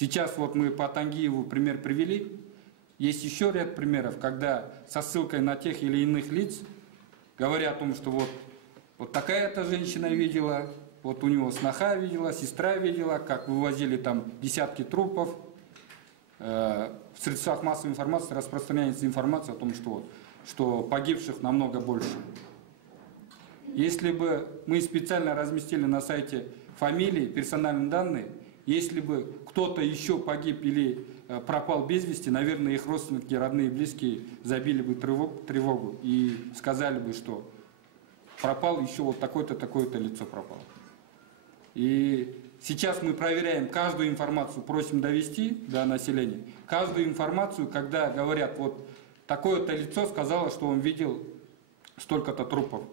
Сейчас вот мы по Тангиеву пример привели. Есть еще ряд примеров, когда со ссылкой на тех или иных лиц говорят о том, что вот такая-то женщина видела, вот у него сноха видела, сестра видела, как вывозили там десятки трупов. В средствах массовой информации распространяется информация о том, что погибших намного больше. Если бы мы специально разместили на сайте фамилии, персональные данные, если бы кто-то еще погиб или пропал без вести, наверное, их родственники, родные и близкие забили бы тревогу и сказали бы, что пропал еще вот такое-то, такое-то лицо пропало. И сейчас мы проверяем каждую информацию, просим довести до населения, каждую информацию, когда говорят, вот такое-то лицо сказало, что он видел столько-то трупов.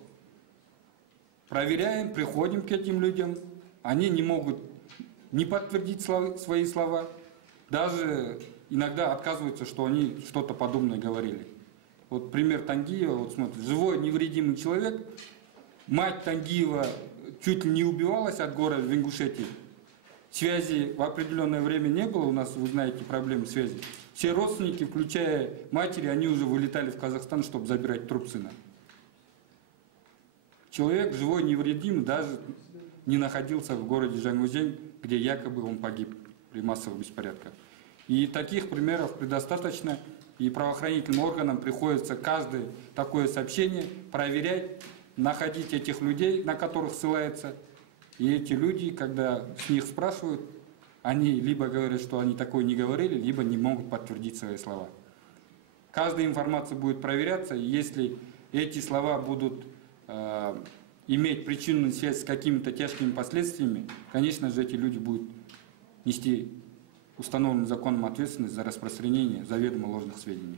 Проверяем, приходим к этим людям, они не могут не подтвердить свои слова, даже иногда отказываются, что они что-то подобное говорили. Вот пример Тангиева, вот смотрите, живой невредимый человек, мать Тангиева чуть ли не убивалась от горя в Ингушетии. Связи в определенное время не было, у нас, вы знаете, проблемы связи. Все родственники, включая матери, они уже вылетали в Казахстан, чтобы забирать труп сына. Человек живой невредимый даже не находился в городе Жангузень, где якобы он погиб при массовых беспорядках. И таких примеров предостаточно, и правоохранительным органам приходится каждое такое сообщение проверять, находить этих людей, на которых ссылается. И эти люди, когда с них спрашивают, они либо говорят, что они такое не говорили, либо не могут подтвердить свои слова. Каждая информация будет проверяться, и если эти слова будут иметь причинную связь с какими-то тяжкими последствиями, конечно же, эти люди будут нести установленную законом ответственность за распространение заведомо ложных сведений.